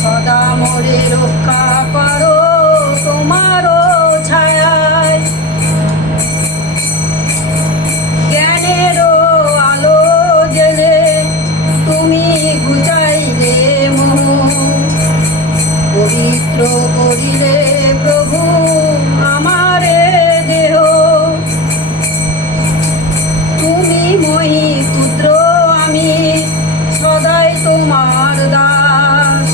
সদা মোরে রক্ষা করো তোমারও ছায়ায়, জ্ঞানেরও আলো জেলে তুমি ঘুচাইলে মোহ, পবিত্র করিলে প্রভু আমারে দেহ। তুমি মহি পুত্র আমি সদাই তোমার দাস,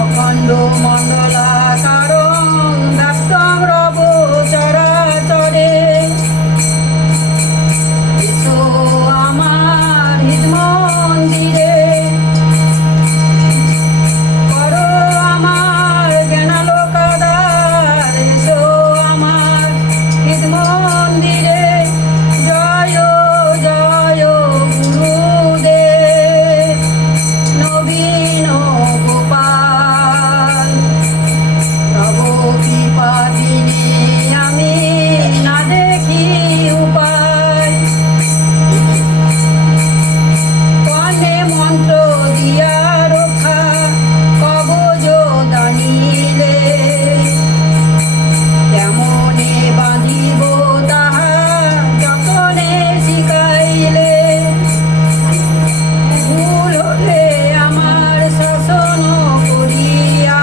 অখণ্ড মণ্ডলাকারং ব্যক্তং রব চরাচরে। এসো আমার হৃদ মন্দিরে, করো আমার জ্ঞানালোকাদার। এসো আমার হৃদ মন্দিরে, জয় জয় গুরুদেব নবীন গোপাল। তব কৃপা বিনে আমি না দেখি উপায়, কর্ণে মন্ত্র দিয়া রক্ষা কবচ দানিলে, কেমনে বাঁধিব তাহা যতনে শিখাইলে। ভুল হলে আমার শাসন করিয়া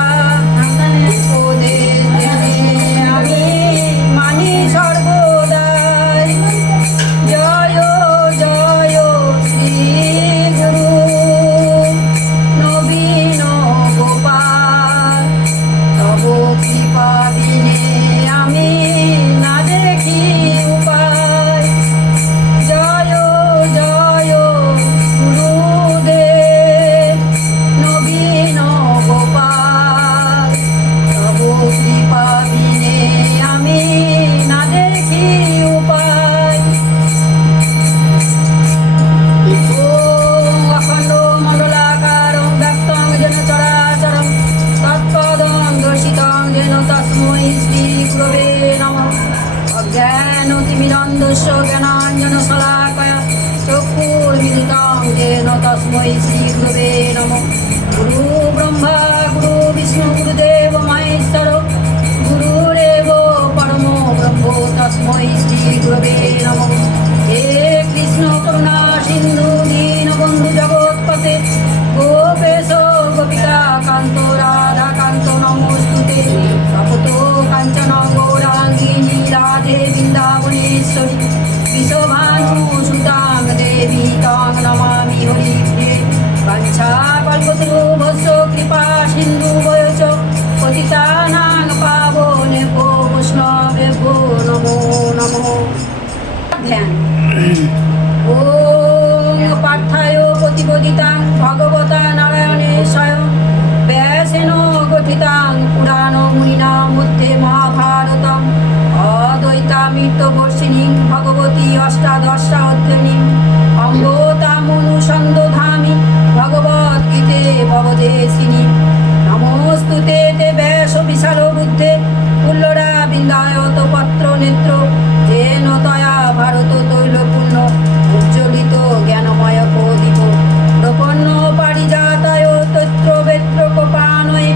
উপদেশ দিলে আমি মানি সর্বদাই। জয় জয় শ্রী গুরু নবীন গোপাল। তব কৃপা বিনে আমি না দেখি উপায়। জয় জয় গুরুদেব নবীন গোপাল। তব কৃপা বিনে আমি না দেখি উপায়। ওম অখণ্ড মণ্ডলাকারং ব্যক্তং যেন চরাচরং তৎপদং দর্শিতং যেন তস্मै শ্রী গুরবে নমঃ। অজ্ঞানতিমিরন্ধস্য জ্ঞানাঞ্জনশলাকয়া চক্ষুর্মিলিतं येन তস্मै শ্রী গুরবে নমঃ। গুরু ব্রহ্মা গুরু বিষ্ণু গুরুদেব মহেশ্বর গুরুরেব পরমো ব্রহ্ম তস্मै শ্রী গুরবে নমঃ। হে কৃষ্ণ করুণা সিন্ধু দীনবন্ধু জগৎপতে গোপেশ গোপিকা কান্ত রাধাকান্ত নমস্তুতে। তপতো কাঞ্চন গৌরাঙ্গিনী রাধে বৃন্দাবনেশ্বরী বিশ্বভানুসুতাং দেবী তাং নমামি হরিপ্রিয়ে। বাঞ্ছাকল্পতরুভ্যশ্চ কৃপা সিন্ধুভ্যশ্চ পতিতানাং পাবনেভ্যো বৈষ্ণবেভ্যো নমো নমঃ। ধ্যান। ওম পার্থায় প্রতিপদিতাং ভগবতা নারায়ণে স্বয়ং ব্যাসেন গঠিতাং পুরাণ মুনিনা মধ্যে মহাভারতম অদ্বৈতামৃতবর্ষিণীং ভগবতী অষ্টাদশাধ্যায়িনীং অমৃতামনুসন্ধধামি ভগবদ্গীতে ভবদেশিনী। নমস্তুতে তে ব্যাস বিশাল বুদ্ধে পুল্লরা বিন্দায়ত পত্র নেত্র যেন তয়া ভারত তৈলপূর্ণ উজ্জ্বলিত জ্ঞানময় প্রদীপ প্রপন্ন পারিজাতায় তৈত্র বেত্র কোপানয়ে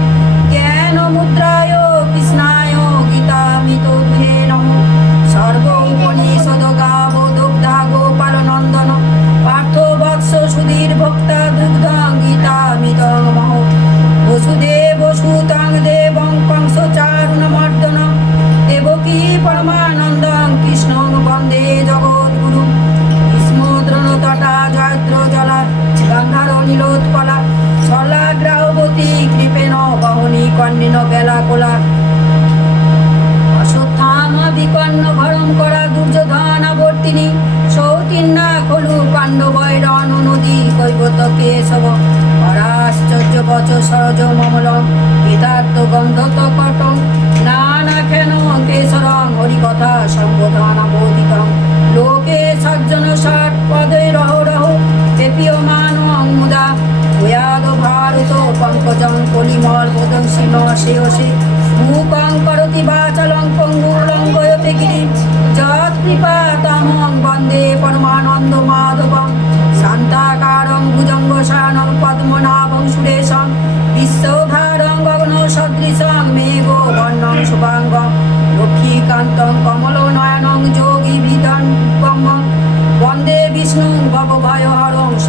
জ্ঞান মুদ্রায় কৃষ্ণায় গীতামিত দুহে নমঃ। সর্ব উপনিষদ গাব দুগ্ধা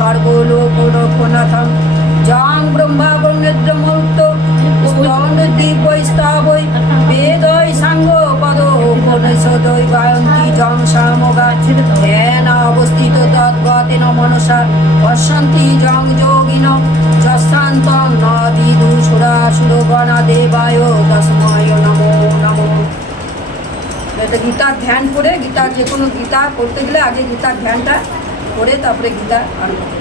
স্বর্গলোকনাথম যাং ব্রহ্মা ব্রহ্মেদ্রমূর্ত উত্তমদ্বীপৈস্তাবৈ বেদৈ সাঙ্গ পদ উপনিষদৈ গায়ন্তি জং সামগা ধ্যান অবস্থিত তদ্গতেন মনসা পশ্যন্তি জং যোগিন যস্তান্তং ন বিদুষুরাসুরগণা দেবায় তস্ময় নমো নমো। এটা গীতার ধ্যান করে, গীতার যে কোনো গীতা করতে গেলে আগে গীতার ধ্যানটা করে তারপরে গীতা আরম্ভ।